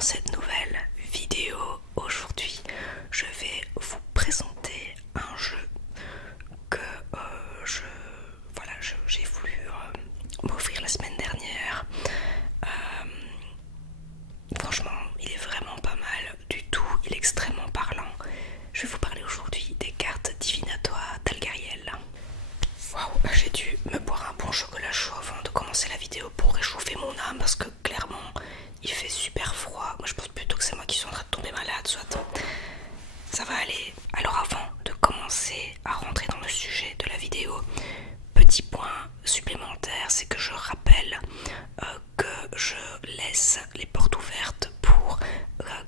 dans cette nouvelle vidéo, aujourd'hui, je vais vous présenter un jeu que j'ai voulu m'offrir la semaine dernière. Franchement, il est vraiment pas mal du tout, il est extrêmement parlant. Je vais vous parler aujourd'hui des cartes divinatoires d'Algariel. Waouh, j'ai dû me boire un bon chocolat chaud avant de commencer la vidéo pour réchauffer mon âme parce que clairement il fait super froid. Moi je pense plutôt que c'est moi qui suis en train de tomber malade, soit ça va aller. Alors avant de commencer à rentrer dans le sujet de la vidéo, petit point supplémentaire, c'est que je rappelle que je laisse les portes ouvertes pour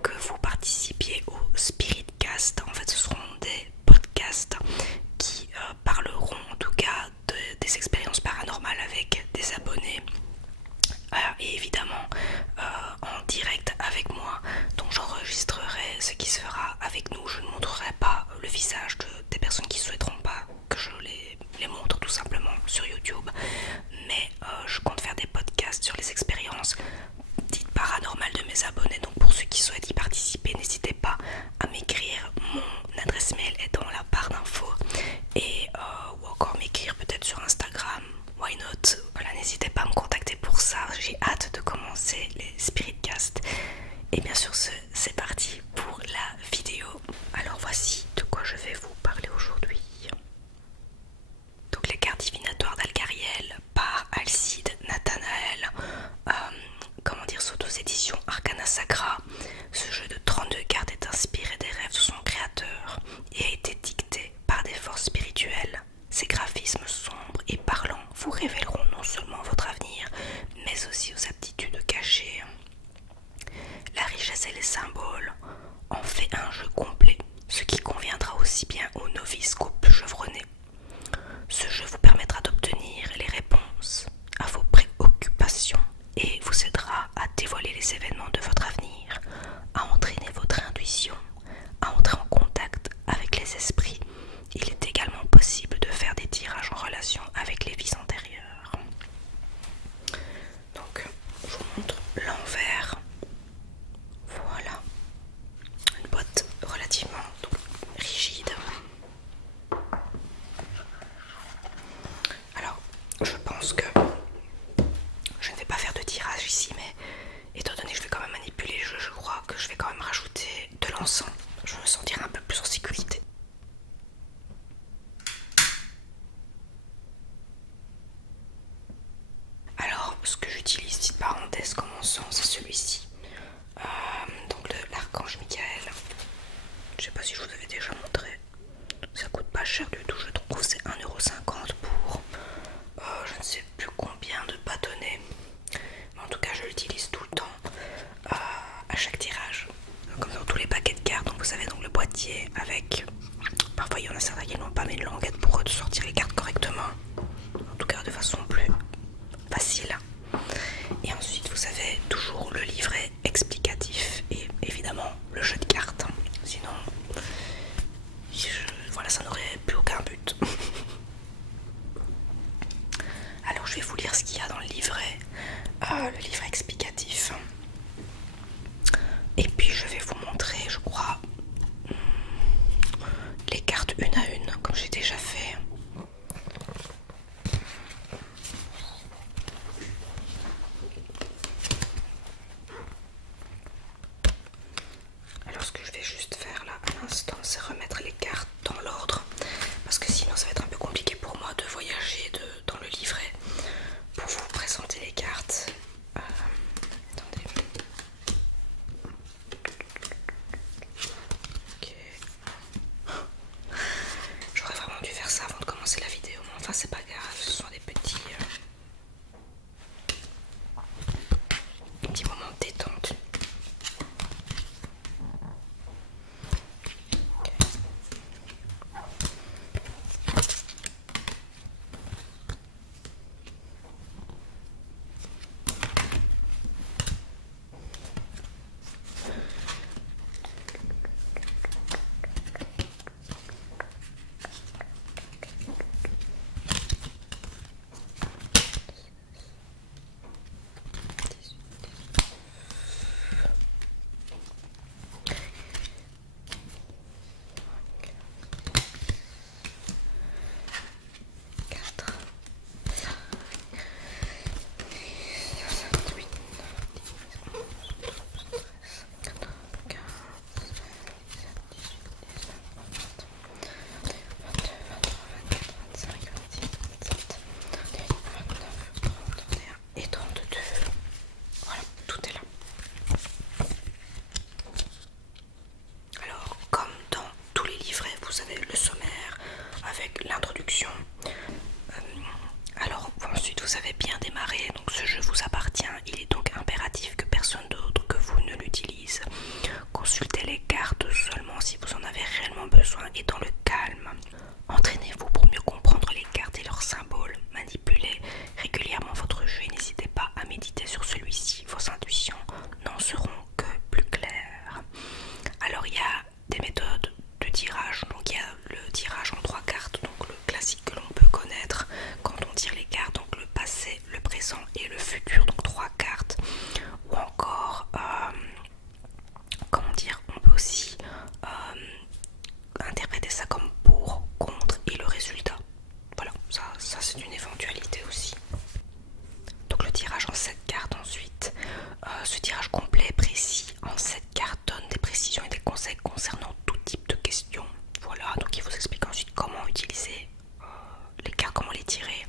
que vous participiez au Spiritcast. En fait ce seront des podcasts qui parleront en tout cas des expériences paranormales avec des abonnés et évidemment en direct avec moi. Donc j'enregistrerai ce qui se fera avec nous. Je ne montrerai pas le visage des personnes qui ne souhaiteront pas que je les montre tout simplement sur YouTube, mais je compte faire des podcasts sur les expériences dites paranormales de mes abonnés. Donc pour ceux qui souhaitent y participer, n'hésitez pas à m'écrire. Mon adresse mail est dans la barre d'infos et ou encore m'écrire peut-être sur Instagram, why not. Voilà, n'hésitez pas à me contacter pour ça. J'ai hâte de commencer les Spiritcasts. Et bien sûr, c'est parti pour la vidéo. Alors voici de quoi je vais vous parler aujourd'hui. Donc les cartes divinatoires d'Algariel par Alcide Nathanaël, sous éditions Arcana Sacra. Ce jeu de 32 cartes est inspiré des rêves de son créateur et a été dicté par des forces spirituelles. Ces graphismes sombres et parlants vous révéleront non seulement votre avenir, mais aussi vos aptitudes cachées. La richesse et les symboles en fait un jeu complet, ce qui conviendra aussi bien aux novices qu'aux plus chevronnés. Ce jeu vous permettra d'obtenir les réponses à vos préoccupations et vous aidera à dévoiler les événements de votre avenir, à entraîner votre intuition, à entrer en contact avec les esprits. Il est également possible de faire des tirages en relation avec les vies antérieures. Donc, je vous montre l'envers. Voilà, une boîte relativement rigide. Alors, je pense que je ne vais pas faire de tirage ici, mais étant donné que je vais quand même manipuler le jeu, je crois que je vais quand même rajouter de l'encens. Je me sentirai un peu plus en sécurité. Alors, ce que j'utilise, petite parenthèse, comme encens, c'est celui-ci. Donc l'archange Michael. Je sais pas si je vous avais déjà montré. Ça coûte pas cher du tout, je trouve. C'est 1,50 € pour je ne sais plus combien de bâtonnets. Mais en tout cas, je l'utilise tout le temps à chaque tirage. Comme dans tous les paquets de cartes. Donc vous savez, donc le boîtier avec... Parfois il y en a certains qui n'ont pas mis de languette pour eux de sortir les cartes correctement. En tout cas de façon plus facile. Et ensuite vous avez toujours ce tirage complet et précis en 7 cartes donne des précisions et des conseils concernant tout type de questions. Voilà, donc il vous explique ensuite comment utiliser les cartes, comment les tirer.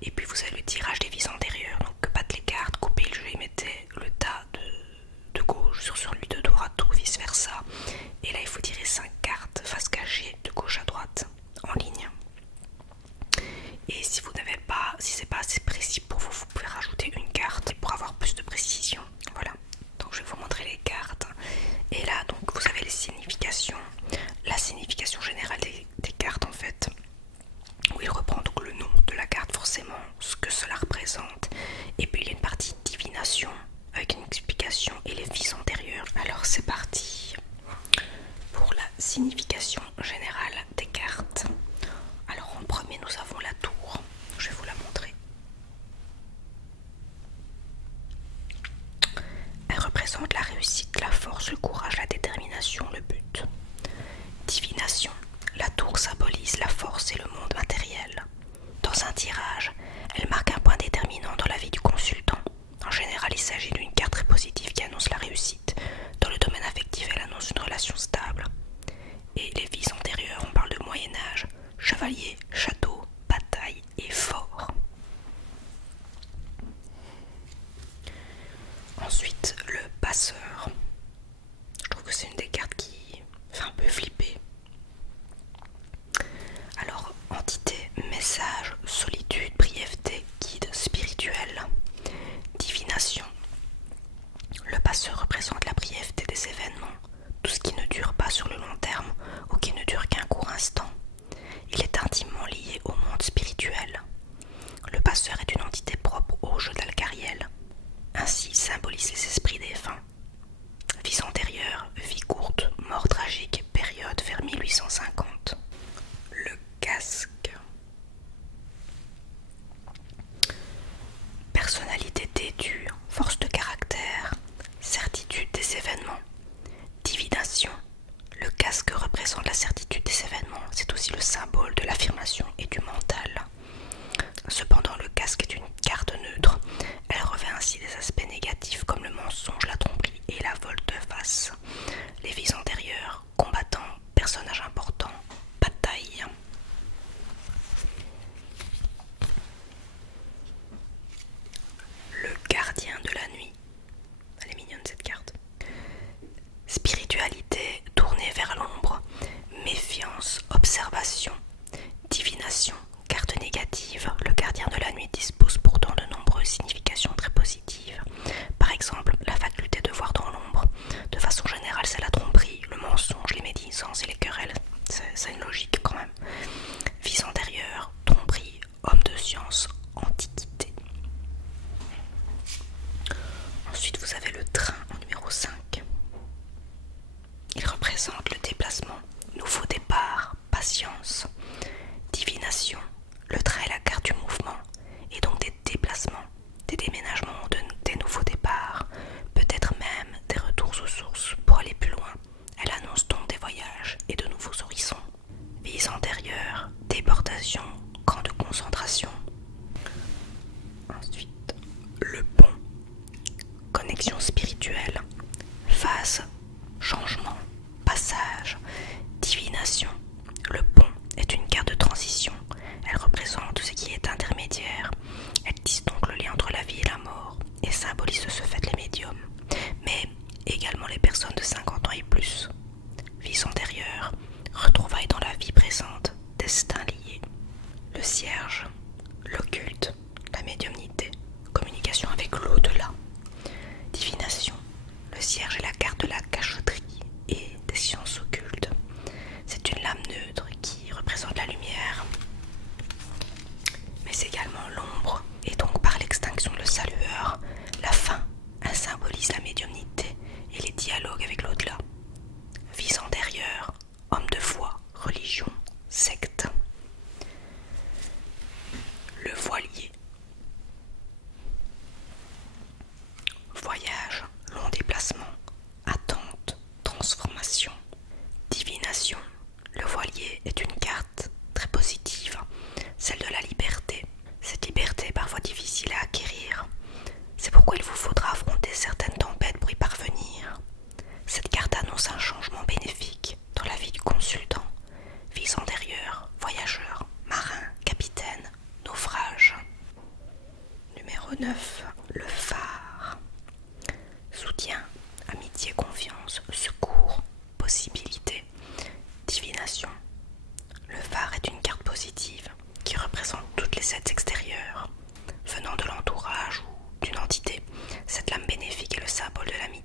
Et puis vous avez le tirage des vis antérieures, donc battre les cartes, couper le jeu et mettez le tas de gauche sur celui de droite ou vice versa. Et là il faut tirer 5 cartes face cachée de gauche à droite en ligne. Et si vous n'avez pas, si c'est pas assez précis pour vous, vous pouvez rajouter une carte pour avoir plus de précision. Voilà, donc je vais vous montrer les cartes. Et là donc vous avez les significations, la signification générale des cartes en fait, où il reprend donc le nom de la carte forcément, ce que cela représente. Et puis il y a une partie divination avec une explication et les vies antérieures. Alors c'est parti pour la signification générale des cartes. Alors en premier nous avons la tour, je vais vous la montrer. Elle représente la réussite, la force, le courage, la détermination, le but. Divination, la tour symbolise la force et le monde matériel. Dans un tirage, elle marque un point déterminant dans la vie du consultant. En général, il s'agit d'une carte très positive qui annonce la réussite. Dans le domaine affectif, elle annonce une relation stable. Et les vies antérieures, on parle de Moyen-Âge, chevalier, château, bataille et fort. Ensuite, le passeur. Je trouve que c'est une des cartes qui fait un peu flipper. Alors, entité, message, solitude, brièveté, guide spirituel, divination. Le passeur représente la brièveté des événements, tout ce qui ne dure pas sur le long terme ou qui ne dure qu'un court instant. Il est intimement lié au monde spirituel. Le passeur est une entité propre au jeu d'Algariel. Ainsi symbolise les esprits défunts. Vie antérieure, vie courte, mort tragique, période vers 1850. Le casque. Personnalité têtue, force de caractère, certitude des événements. Divination. Le casque représente la certitude des événements, c'est aussi le symbole de l'affirmation et du mental. Cependant, le casque est une carte neutre. Elle revêt ainsi des aspects négatifs comme le mensonge, la tromperie et la volte-face. Les vies antérieures, combattant, personnage important, bataille. Le gardien de la nuit. Elle est mignonne cette carte. Spiritualité tournée vers l'ombre, méfiance, observation, divination, carte négative. Le gardien de la nuit dispose pourtant de nombreuses significations très positives. Par exemple, la faculté de voir dans l'ombre. De façon générale, c'est la tromperie, le mensonge, les médisances et les querelles. C'est une logique quand même. Vie antérieure, tromperie, homme de science, antiquité. Ensuite, vous avez le train en numéro 5. Il représente le déplacement, nouveau départ, patience, divination. Le train est la carte du mouvement et donc des déplacements, des déménagements, des nouveaux départs, peut-être même des retours aux sources pour aller plus loin. Elle annonce donc des voyages et de nouveaux horizons. Vies antérieures, déportation, camp de concentration. Ensuite, le pont, connexion spirituelle.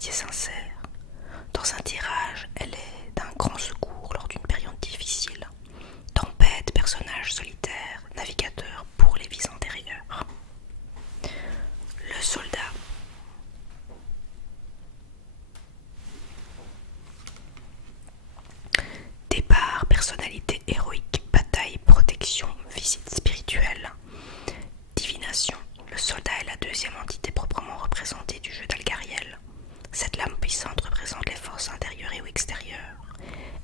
amitié sincère. Dans un tirage, elle est d'un grand secours lors d'une période difficile. Tempête, personnage solitaire, navigateur pour les vies antérieures. Le soldat. Départ, personnalité héroïque, bataille, protection, visite spirituelle. Divination. Le soldat est la deuxième entité proprement représentée du jeu d'Algariel. Cette lame puissante représente les forces intérieures et ou extérieures.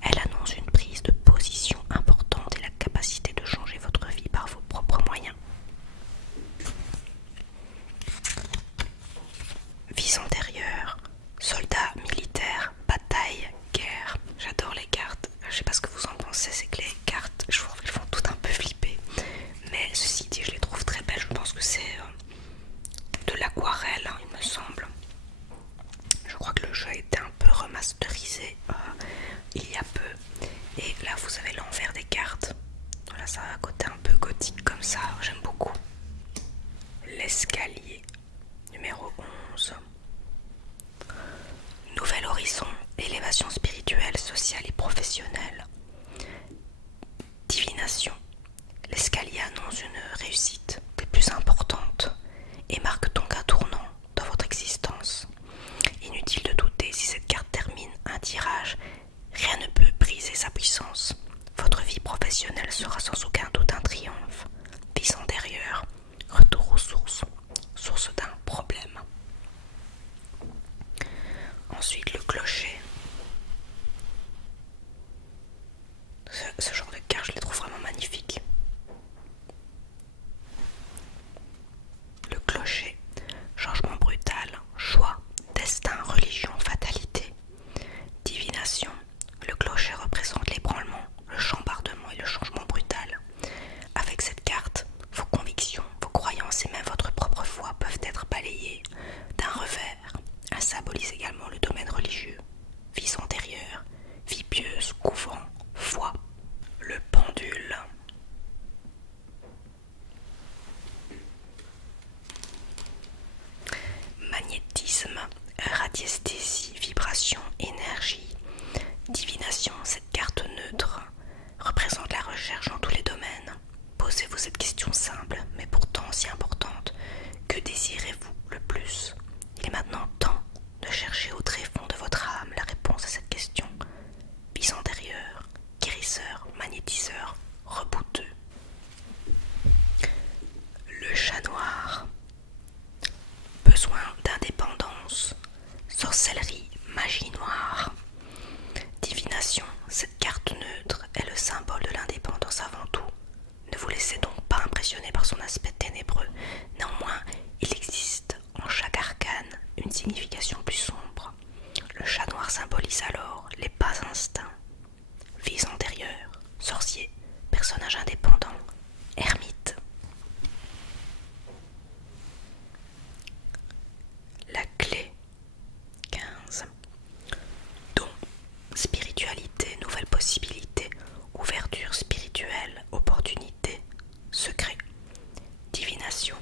Elle annonce une prise de position importante et la capacité de changer votre vie par vos propres moyens. Vie antérieure, soldat, militaire, bataille, guerre. J'adore les cartes. Je sais pas ce que vous en pensez, c'est que les cartes, je trouve qu'elles font tout un peu flipper. Mais ceci dit, je les trouve très belles. Je pense que c'est de l'aquarelle, hein, il me semble. Je crois que le jeu a été un peu remasterisé il y a peu. Et là, vous avez l'envers des cartes. Voilà, ça a un côté un peu gothique comme ça. J'aime beaucoup. L'escalier, numéro 11. Nouvel horizon, élévation spirituelle, sociale et professionnelle. Divination. L'escalier annonce une réussite des plus importantes et marque donc un tournant dans votre existence. Inutile de douter, si cette carte termine un tirage, rien ne peut briser sa puissance. Votre vie professionnelle sera sans aucun doute un triomphe. Vie antérieure, retour aux sources, source d'un problème. Ensuite, le clocher. Ce genre de carte, je les trouve vraiment magnifiques. Le clocher, changement brutal, choix, destin, religion, fatalité. Divination, le clocher représente l'ébranlement, le chambardement et le changement brutal. Avec cette carte, vos convictions, vos croyances et même votre propre foi peuvent être balayées d'un revers. Elle symbolise également le domaine religieux, vie antérieure, vie pieuse, couvent, foi. Le pendule. Magnétisme, radiesthésie, vibration, énergie. Divination, cette carte neutre représente la recherche dans tous les domaines. Posez-vous cette question simple, mais pourtant si importante. Que désirez-vous le plus? Il est maintenant temps de chercher au tréfonds de votre âme la réponse à cette question. Vie antérieure, guérisseur, magnétiseur, rebouteux. Le chat noir. Besoin d'indépendance, sorcellerie, magie noire. Divination, cette carte neutre est le symbole de l'indépendance avant tout. Ne vous laissez donc pas impressionner par son aspect ténébreux. Néanmoins, il existe en chaque arcane une signification plus sombre. Le chat noir symbolise alors les bas instincts. Vie antérieure, sorcier, personnage indépendant, ermite. La clé 15. Don, spiritualité, nouvelle possibilité, ouverture spirituelle, opportunité, secret. Divination,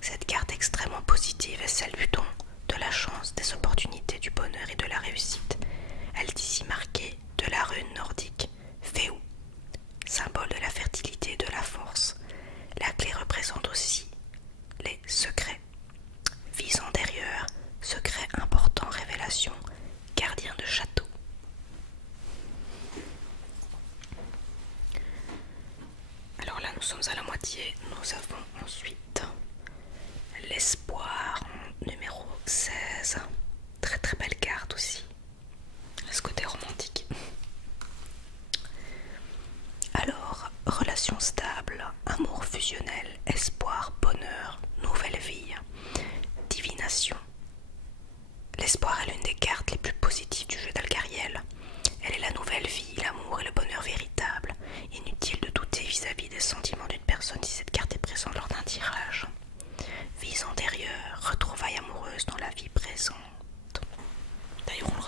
cette carte extrêmement positive est celle du don, de la chance, des opportunités, du bonheur et de la réussite. Elle est ici marquée de la rune nordique Féou, symbole de la fertilité et de la force. La clé représente aussi les secrets. Vie antérieure, secret important, révélation, gardien de château. Alors là, nous sommes à la moitié. Nous avons ensuite l'espoir, numéro 16. Très très belle carte aussi. Ce côté romantique. Alors, relation stable, amour fusionnel, espoir, bonheur, nouvelle vie. Divination. L'espoir est l'une des cartes les plus positives du jeu d'Algariel. Elle est la nouvelle vie, l'amour et le bonheur véritable. Inutile de douter vis-à-vis des sentiments d'une personne si cette carte est présente lors d'un tirage. Vie antérieure, retrouvailles amoureuses dans la vie présente. D'ailleurs, on le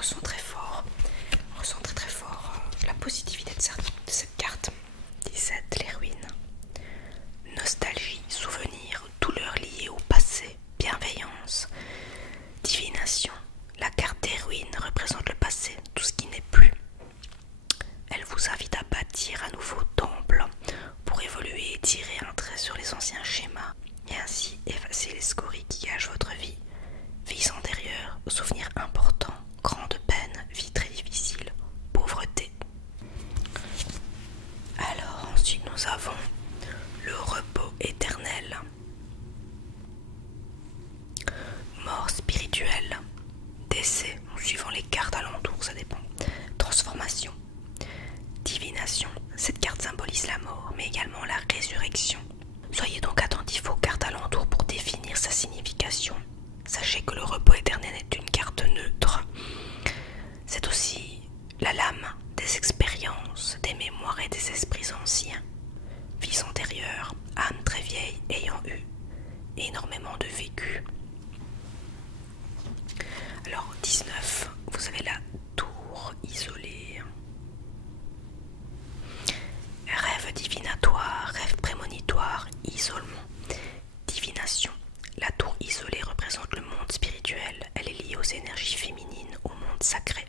sacrée.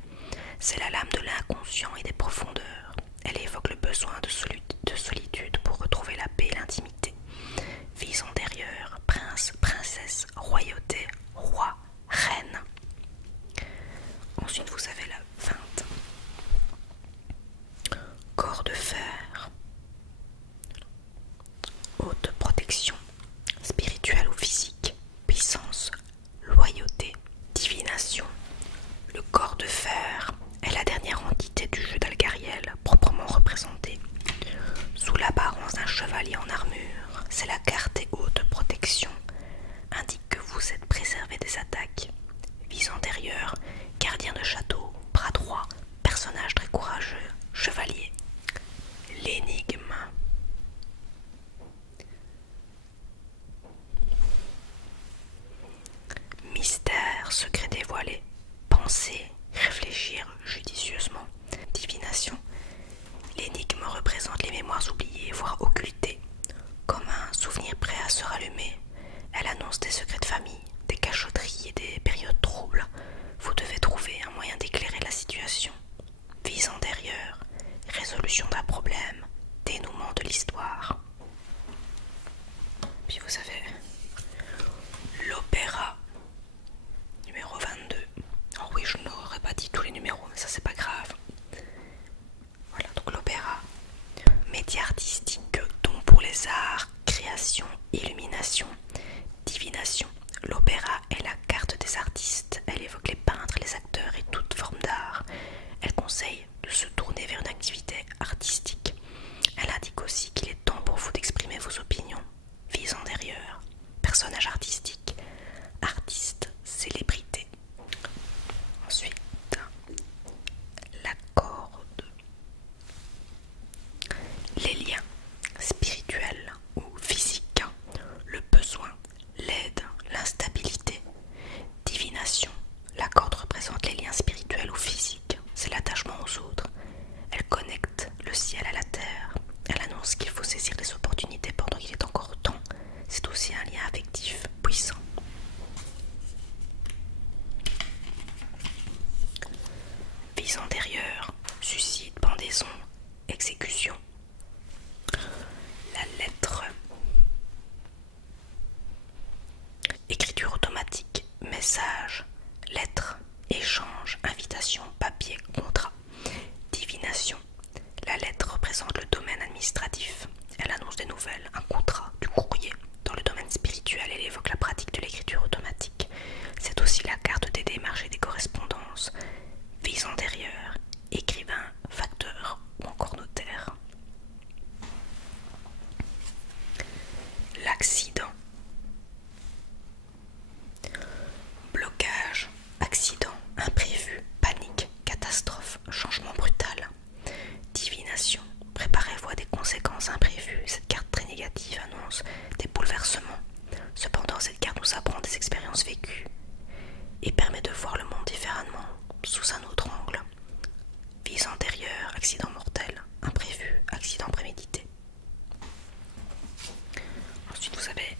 C'est la lame de l'inconscient et des profondeurs. Elle évoque le besoin de solitude pour retrouver la paix et l'intimité. Vies antérieures, prince, princesse, royauté, roi, reine. Ensuite, vous avez la 20. Corps de fer. Haute protection, spirituelle ou physique, puissance, loyauté, divination. Le corps de fer est la dernière entité du jeu d'Algariel, proprement représentée. Sous l'apparence d'un chevalier en armure, c'est la carte et haute protection, indique que vous êtes préservé des attaques. Vie antérieure, gardien de château, bras droit, personnage très courageux, chevalier. L'énigme. Mystère, secret dévoilé, penser, réfléchir judicieusement, divination. L'énigme représente les mémoires oubliées, voire occultées. Comme un souvenir prêt à se rallumer, elle annonce des secrets de famille, des cachotteries et des périodes troubles. Vous devez trouver un moyen d'éclairer la situation. Vie antérieure, résolution d'un problème, dénouement de l'histoire. Puis vous avez l'opéra, numéro 22. Oh oui, je n'aurais pas dit tous les numéros, mais ça c'est pas grave. Voilà, donc l'opéra, média artistique, don pour les arts, création, illumination, divination. L'opéra est la carte des artistes, elle évoque les peintres, les acteurs et toute forme d'art. Elle conseille de se tourner vers une activité artistique. Elle indique aussi qu'il est temps pour vous d'exprimer vos opinions. Vie antérieure, personnage artistique, artiste, célébrité. Ensuite, la corde. Les liens spirituels ou physiques, le besoin, l'aide, l'instabilité, divination. La corde représente les liens spirituels ou physiques, c'est l'attachement aux autres. Elle connecte le ciel à la terre. Elle annonce qu'il faut saisir les opportunités pendant qu'il est encore temps. C'est aussi un lien affectif puissant. Vie antérieure, suicide, pendaison, exécution. La lettre. Écriture automatique, message, lettre, échange, invitation, papier, contrat. Divination. La lettre représente le domaine administratif. Elle annonce des nouvelles, un contrat, du courrier. Dans le domaine spirituel, elle évoque la pratique de l'écriture automatique. C'est aussi la carte des démarches et des correspondances. Vie antérieure, écrivain, facteur ou encore notaire. L'accident. Blocage, accident, imprévu, panique, catastrophe, changement brutal. Divination. Préparez-vous à des conséquences imprévues. Cette carte très négative annonce des bouleversements. Cependant, cette carte nous apprend des expériences vécues et permet de voir le monde différemment, sous un autre angle. Vie antérieure, accident mortel, imprévu, accident prémédité. Ensuite, vous avez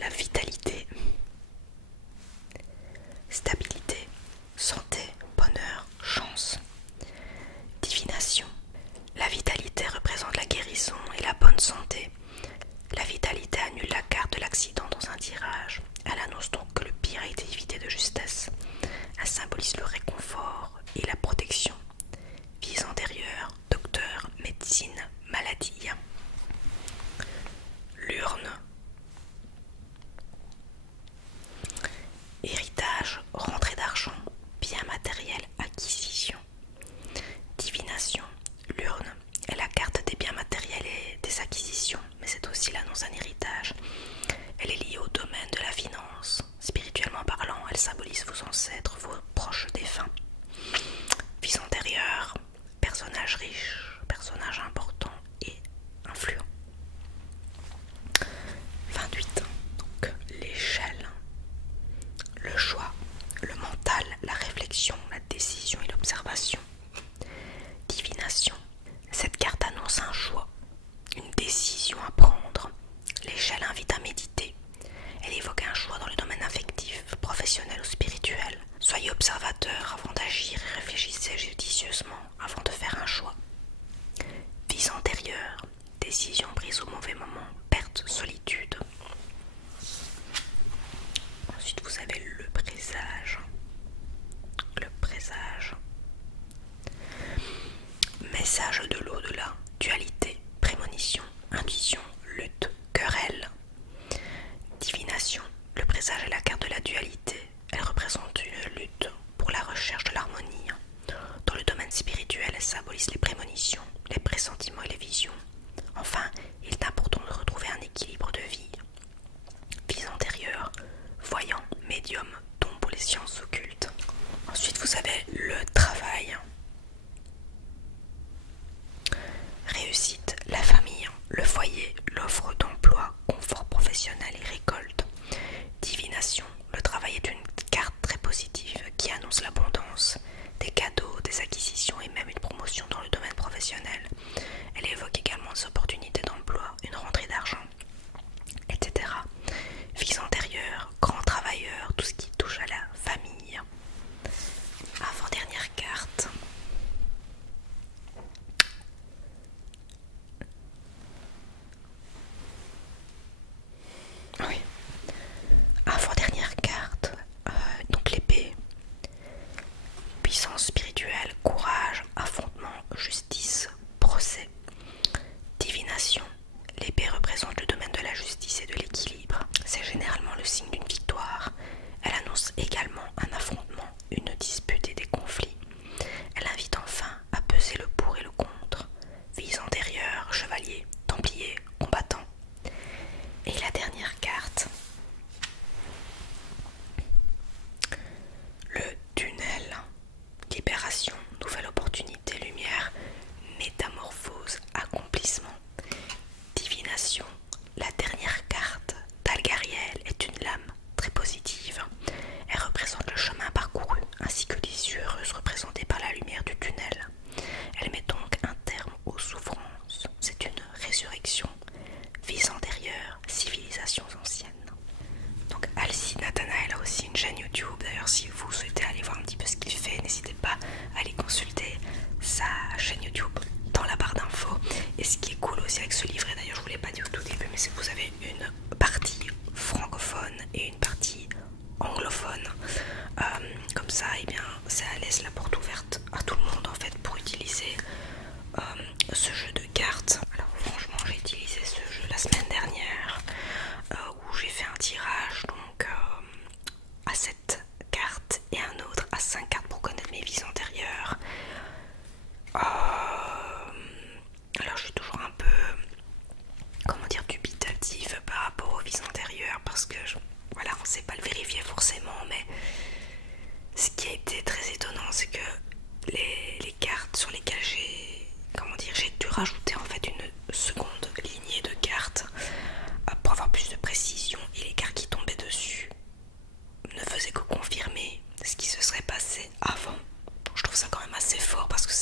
la vitalité, stabilité, santé, bonheur, chance. Divination. La vitalité représente la guérison et la bonne santé. La vitalité annule la carte de l'accident dans un tirage. Elle annonce donc que le pire a été évité de justesse. Elle symbolise le réconfort et la protection. Vie antérieure, docteur, médecine, maladie. L'urne. Héritage, rentrée d'argent, bien matériel, acquisition. Divination. L'urne est la carte des biens matériels et des acquisitions, mais c'est aussi l'annonce d'un héritage. Elle est liée au domaine de la finance. Spirituellement parlant, elle symbolise vos ancêtres, vos proches défunts. Vie antérieure, personnage riche, personnage important et influent. 28. Donc l'échelle. Le choix, le mental, la réflexion, la décision et l'observation. Divination. Cette carte annonce un choix, une décision à prendre. L'échelle invite à méditer. Elle évoque un choix dans le domaine affectif, professionnel ou spirituel. Soyez observateur avant vous avez le travail, réussite, la famille, le foyer, l'offre d'emploi, confort professionnel et récolte. Divination, le travail est une carte très positive qui annonce l'abondance, des cadeaux, des acquisitions et même une promotion dans le domaine professionnel. Elle évoque également des opportunités d'emploi, une rentrée d'argent, etc. Vie antérieure, grand travailleur, tout ce qui touche à la famille. Avant-dernière carte. Oui. Avant-dernière carte. Donc l'épée. Puissance spirituelle, courage, affrontement, justice, procès. Divination. L'épée représente le domaine de la justice et de l'équilibre. C'est généralement le signe d'une victoire. Elle annonce également un affrontement, une dispute et des conflits. Elle invite enfin à peser le pour et le contre. Vie antérieure, chevalier, templier, combattant. Et la dernière carte. Le tunnel. Libération, nouvelle opportunité, lumière, métamorphose, accomplissement. Divination. La dernière carte d'Algariel est une lame très positive. Elle représente le chemin parcouru ainsi que l'issue heureuse représentée par la lumière du tunnel. Elle met donc un terme aux souffrances. C'est une résurrection. Vie antérieure, civilisations anciennes. Donc Alcy Nathanael a aussi une chaîne YouTube. D'ailleurs, si vous souhaitez aller voir un petit peu ce qu'il fait, n'hésitez pas à aller consulter sa chaîne YouTube dans la barre d'infos. Et ce qui est cool aussi avec ce livret, d'ailleurs je vous l'ai pas dit au tout début, mais c'est que vous avez une partie francophone et une partie anglophone. Comme ça, et bien, ça laisse la porte ouverte à tout le monde en fait pour utiliser ce jeu de cartes. Alors franchement, j'ai utilisé ce jeu la semaine dernière où j'ai fait un tirage donc à 7 cartes et un autre à 5 cartes pour connaître mes vies antérieures. Alors je suis toujours un peu, comment dire, dubitative par rapport aux vies antérieures parce que voilà, on ne sait pas le vérifier forcément, mais ce qui a été très étonnant, c'est que les cartes sur lesquelles j'ai dû rajouter en fait une seconde lignée de cartes pour avoir plus de précision, et les cartes qui tombaient dessus ne faisaient que confirmer ce qui se serait passé avant. Donc, je trouve ça quand même assez fort parce que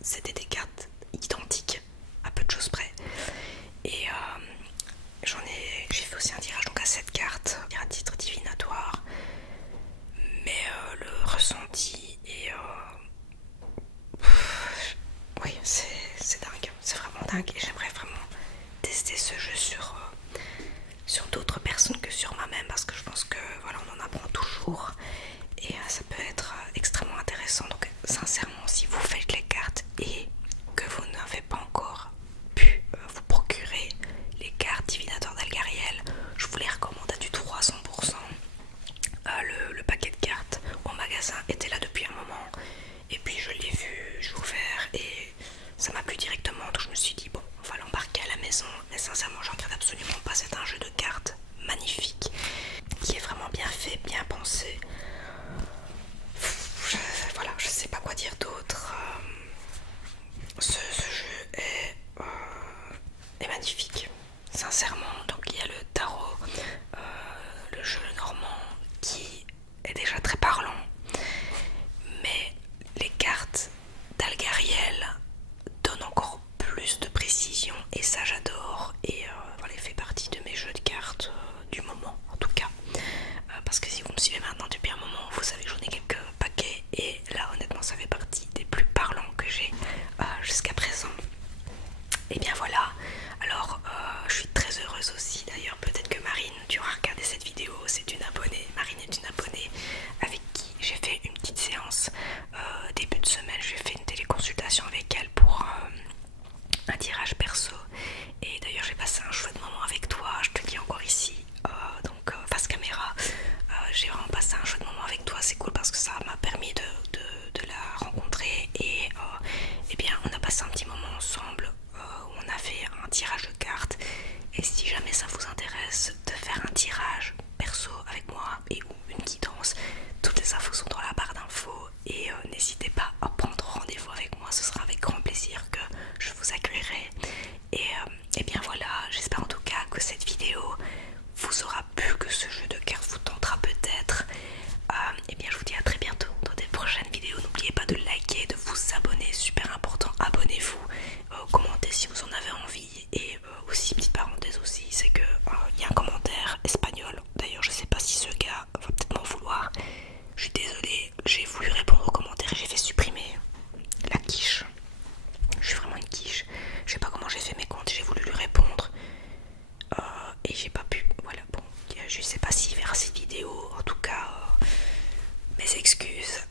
c'était des cartes identiques à peu de choses près. Et j'ai fait aussi un tirage donc à 7 cartes à titre divinatoire, mais le ressenti et oui, c'est dingue, c'est vraiment dingue, et j'aimerais vraiment tester ce jeu sur d'autres personnes que sur moi-même parce que je pense que voilà, on en apprend toujours et ça peut être extrêmement intéressant. Donc sincèrement, si vous faites les cartes et que vous n'avez pas encore pu vous procurer les cartes divinatoires d'Algariel, je vous les recommande à du 300%. Le paquet de cartes au magasin était là depuis un moment et puis je l'ai vu, j'ai ouvert et ça m'a plu directement, donc je me suis dit bon, on va l'embarquer à la maison. Mais sincèrement, j'en regrette absolument pas. C'est un jeu de cartes magnifique qui est vraiment bien fait, bien pensé. Voilà, je sais pas quoi dire d'autre. Ce jeu est magnifique, sincèrement. Donc il y a le tarot, le jeu normand qui est déjà très parlant. excuses.